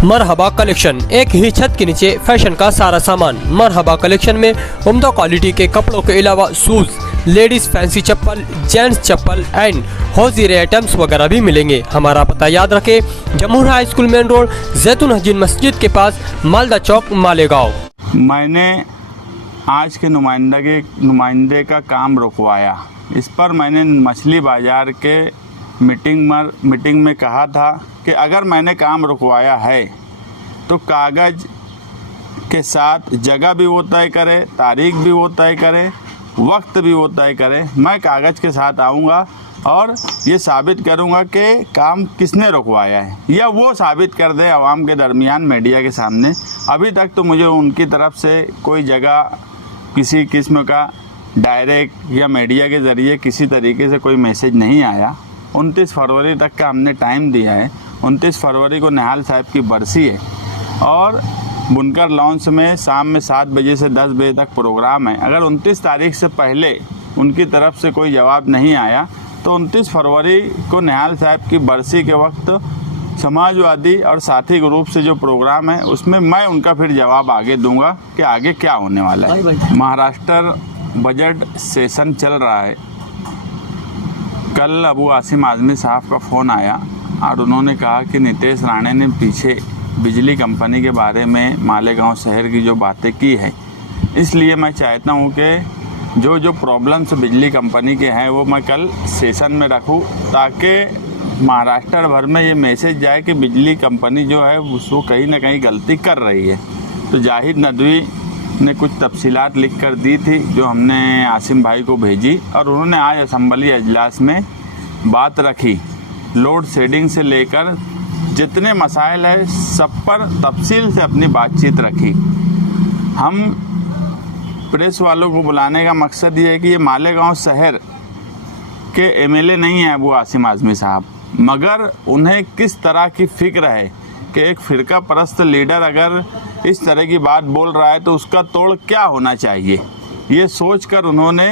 मरहबा collection, एक ही छत के नीचे फैशन का सारा सामान। मरहबा कलेक्शन में उम्दा क्वालिटी के कपड़ों के अलावा शूज, लेडीज फैंसी चप्पल, जेंट्स चप्पल एंड हौजीरे आइटम्स वगैरह भी मिलेंगे। हमारा पता याद रखें, Jamhoor high school main road, जैतून हजीन मस्जिद के पास, मालदा चौक, मालेगांव। मैंने आज के नुमाइंदे का काम रुकवाया। इस पर मैंने मछली बाज़ार के मीटिंग में कहा था कि अगर मैंने काम रुकवाया है तो कागज़ के साथ जगह भी वो तय करे, तारीख भी वो तय करे, वक्त भी वो तय करे। मैं कागज़ के साथ आऊँगा और ये साबित करूँगा कि काम किसने रुकवाया है, या वो साबित कर दे आवाम के दरमियान, मीडिया के सामने। अभी तक तो मुझे उनकी तरफ से कोई जगह, किसी किस्म का डायरेक्ट या मीडिया के ज़रिए किसी तरीके से कोई मैसेज नहीं आया। 29 फरवरी तक का हमने टाइम दिया है। 29 फरवरी को निहाल साहब की बरसी है और बुनकर लॉन्च में शाम में 7 बजे से 10 बजे तक प्रोग्राम है। अगर 29 तारीख से पहले उनकी तरफ से कोई जवाब नहीं आया तो 29 फरवरी को निहाल साहब की बरसी के वक्त समाजवादी और साथी ग्रुप से जो प्रोग्राम है उसमें मैं उनका फिर जवाब आगे दूंगा कि आगे क्या होने वाला है। महाराष्ट्र बजट सेशन चल रहा है। कल अबू आसिम आज़मी साहब का फ़ोन आया और उन्होंने कहा कि नीतेश राणे ने पीछे बिजली कंपनी के बारे में मालेगांव शहर की जो बातें की हैं, इसलिए मैं चाहता हूं कि जो प्रॉब्लम्स बिजली कंपनी के हैं वो मैं कल सेशन में रखूं, ताकि महाराष्ट्र भर में ये मैसेज जाए कि बिजली कंपनी जो है उसको कहीं ना कहीं गलती कर रही है। तो जाहिद नदवी ने कुछ तफसीलात लिख कर दी थी जो हमने आसिम भाई को भेजी, और उन्होंने आज असम्बली अजलास में बात रखी। लोड शेडिंग से लेकर जितने मसाइल है सब पर तफसील से अपनी बातचीत रखी। हम प्रेस वालों को बुलाने का मकसद ये है कि ये मालेगांव शहर के एमएलए नहीं हैं अबू आसिम आज़मी साहब, मगर उन्हें किस तरह की फ़िक्र है कि एक फ़िरका परस्त लीडर अगर इस तरह की बात बोल रहा है तो उसका तोड़ क्या होना चाहिए, ये सोचकर उन्होंने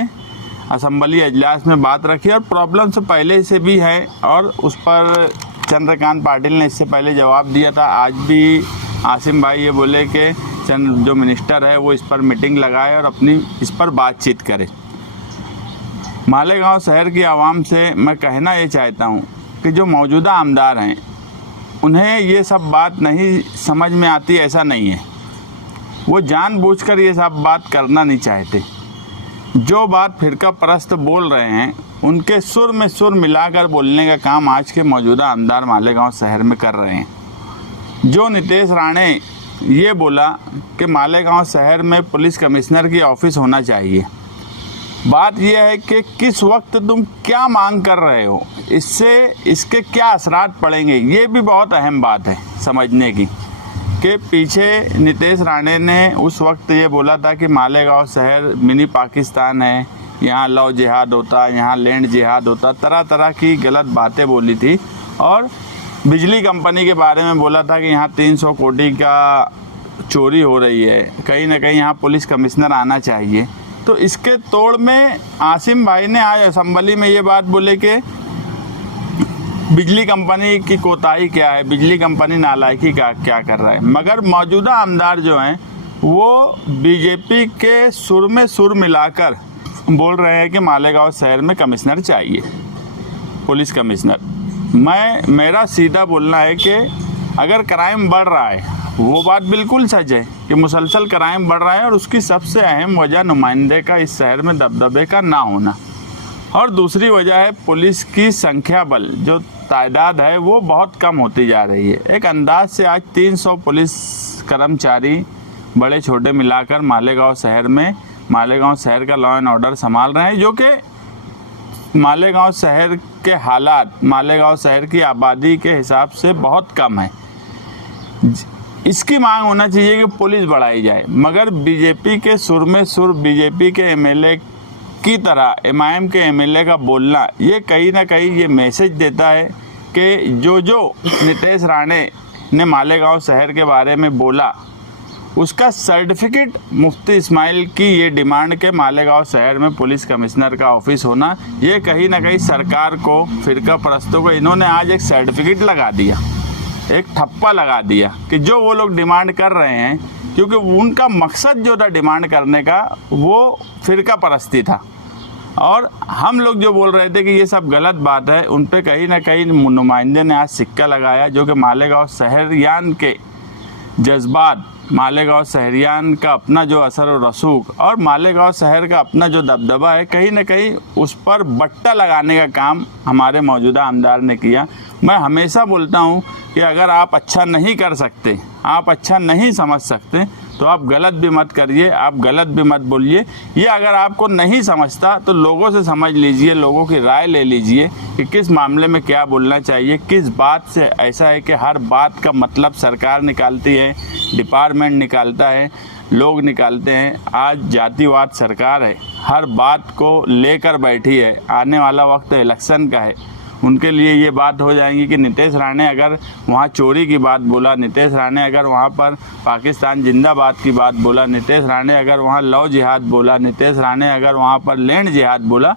असम्बली अजलास में बात रखी। और प्रॉब्लम से पहले से भी है और उस पर चंद्रकांत पाटिल ने इससे पहले जवाब दिया था। आज भी आसिम भाई ये बोले कि जो मिनिस्टर है वो इस पर मीटिंग लगाए और अपनी इस पर बातचीत करे। मालेगांव शहर की आवाम से मैं कहना ये चाहता हूँ कि जो मौजूदा आमदार हैं उन्हें ये सब बात नहीं समझ में आती, ऐसा नहीं है। वो जानबूझकर ये सब बात करना नहीं चाहते। जो बात फिरका परस्त बोल रहे हैं उनके सुर में सुर मिलाकर बोलने का काम आज के मौजूदा आमदार मालेगांव शहर में कर रहे हैं। जो नीतेश राणे ये बोला कि मालेगांव शहर में पुलिस कमिश्नर की ऑफिस होना चाहिए, बात यह है कि किस वक्त तुम क्या मांग कर रहे हो, इसके क्या असरात पड़ेंगे, ये भी बहुत अहम बात है समझने की। कि पीछे नीतेश राणे ने उस वक्त ये बोला था कि मालेगांव शहर मिनी पाकिस्तान है, यहाँ लव जिहाद होता, यहाँ लैंड जिहाद होता, तरह तरह की गलत बातें बोली थी। और बिजली कंपनी के बारे में बोला था कि यहाँ 300 कोटी का चोरी हो रही है, कहीं ना कहीं यहाँ पुलिस कमिश्नर आना चाहिए। तो इसके तोड़ में आसिम भाई ने आज असम्बली में ये बात बोले कि बिजली कंपनी की कोताही क्या है, बिजली कंपनी नालायकी क्या कर रहा है। मगर मौजूदा आमदार जो हैं वो बीजेपी के सुर में सुर मिलाकर बोल रहे हैं कि मालेगांव शहर में कमिश्नर चाहिए, पुलिस कमिश्नर। मेरा सीधा बोलना है कि अगर क्राइम बढ़ रहा है, वो बात बिल्कुल सच है कि मुसलसल क्राइम बढ़ रहा है और उसकी सबसे अहम वजह नुमाइंदे का इस शहर में दबदबे का ना होना, और दूसरी वजह है पुलिस की संख्या बल, जो तादाद है वो बहुत कम होती जा रही है। एक अंदाज से आज 300 पुलिस कर्मचारी बड़े छोटे मिलाकर मालेगांव शहर का लॉ एंड ऑर्डर संभाल रहे हैं, जो कि मालेगांव शहर के हालात, मालेगांव शहर की आबादी के हिसाब से बहुत कम है। इसकी मांग होना चाहिए कि पुलिस बढ़ाई जाए, मगर बीजेपी के सुर में सुर, बीजेपी के एमएलए की तरह एमआईएम के एमएलए का बोलना, ये कहीं ना कहीं ये मैसेज देता है कि जो नीतेश राणे ने मालेगांव शहर के बारे में बोला उसका सर्टिफिकेट मुफ्ती इस्माइल की ये डिमांड के मालेगांव शहर में पुलिस कमिश्नर का ऑफिस होना, ये कहीं ना कहीं सरकार को, फिरका परस्तों को इन्होंने आज एक सर्टिफिकेट लगा दिया। एक ठप्पा लगा दिया कि जो वो लोग डिमांड कर रहे हैं, क्योंकि उनका मकसद जो था डिमांड करने का वो फिरका परस्ती था, और हम लोग जो बोल रहे थे कि ये सब गलत बात है, उन पे कहीं ना कहीं नुमाइंदे ने आज सिक्का लगाया, जो कि मालेगांव शहरियान के जज्बात, मालेगांव शहरियान का अपना जो असर और रसूख और मालेगांव शहर का अपना जो दबदबा है, कहीं ना कहीं उस पर बट्टा लगाने का काम हमारे मौजूदा आमदार ने किया। मैं हमेशा बोलता हूं कि अगर आप अच्छा नहीं कर सकते, आप अच्छा नहीं समझ सकते, तो आप गलत भी मत करिए, आप गलत भी मत बोलिए। ये अगर आपको नहीं समझता तो लोगों से समझ लीजिए, लोगों की राय ले लीजिए कि किस मामले में क्या बोलना चाहिए, किस बात से। ऐसा है कि हर बात का मतलब सरकार निकालती है, डिपार्टमेंट निकालता है, लोग निकालते हैं। आज जातिवाद सरकार है, हर बात को लेकर बैठी है। आने वाला वक्त इलेक्शन का है, उनके लिए ये बात हो जाएंगी कि नितेश राणे अगर वहाँ चोरी की बात बोला, नितेश राणे अगर वहाँ पर पाकिस्तान जिंदाबाद की बात बोला, नितेश राणे अगर वहाँ लव जिहाद बोला, नितेश राणे अगर वहाँ पर लैंड जिहाद बोला,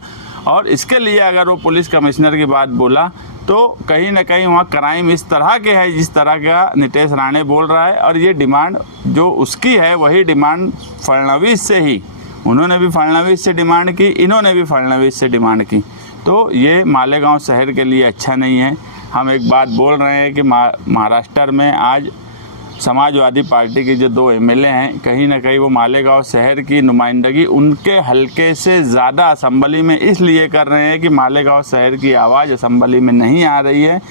और इसके लिए अगर वो पुलिस कमिश्नर की बात बोला, तो कहीं ना कहीं वहाँ क्राइम इस तरह के है जिस तरह का नितेश राणे बोल रहा है। और ये डिमांड जो उसकी है वही डिमांड फडणवीस से ही, उन्होंने भी फडणवीस से डिमांड की, इन्होंने भी फडणवीस से डिमांड की। तो ये मालेगांव शहर के लिए अच्छा नहीं है। हम एक बात बोल रहे हैं कि महाराष्ट्र में आज समाजवादी पार्टी के जो 2 एमएलए हैं, कहीं ना कहीं वो मालेगांव शहर की नुमाइंदगी उनके हलके से ज़्यादा असेंबली में इसलिए कर रहे हैं कि मालेगांव शहर की आवाज़ असेंबली में नहीं आ रही है।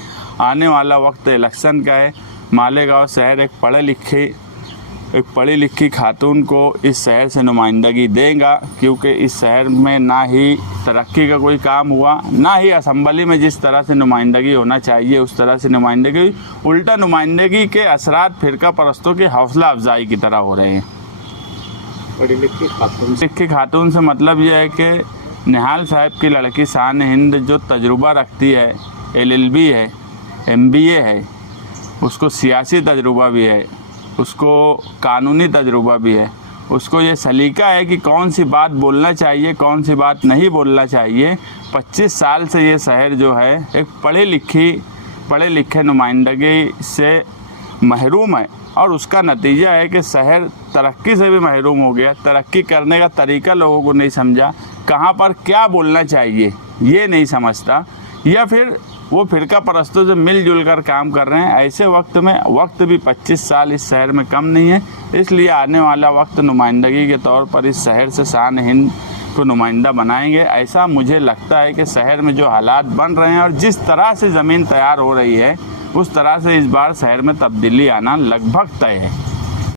आने वाला वक्त इलेक्शन का है। मालेगांव शहर एक पढ़ी लिखी खातून को इस शहर से नुमाइंदगी देगा, क्योंकि इस शहर में ना ही तरक्की का कोई काम हुआ, ना ही असेंबली में जिस तरह से नुमाइंदगी होना चाहिए उस तरह से नुमाइंदगी, उल्टा नुमाइंदगी के असरात फिरका परस्तों की हौसला अफजाई की तरह हो रहे हैं। पढ़ी लिखी खातून से मतलब यह है कि निहाल साहब की लड़की शान हिंद जो तजुर्बा रखती है, LLB है, MBA है, उसको सियासी तजुर्बा भी है, उसको कानूनी तजुर्बा भी है, उसको ये सलीका है कि कौन सी बात बोलना चाहिए, कौन सी बात नहीं बोलना चाहिए। 25 साल से ये शहर जो है एक पढ़े लिखे नुमाइंदगी से महरूम है, और उसका नतीजा है कि शहर तरक्की से भी महरूम हो गया। तरक्की करने का तरीका लोगों को नहीं समझा, कहाँ पर क्या बोलना चाहिए ये नहीं समझता, या फिर वो फिरका परस्तों से मिलजुल कर काम कर रहे हैं। ऐसे वक्त भी 25 साल इस शहर में कम नहीं है। इसलिए आने वाला वक्त नुमाइंदगी के तौर पर इस शहर से शान हिंद को नुमाइंदा बनाएंगे। ऐसा मुझे लगता है कि शहर में जो हालात बन रहे हैं और जिस तरह से ज़मीन तैयार हो रही है, उस तरह से इस बार शहर में तब्दीली आना लगभग तय है।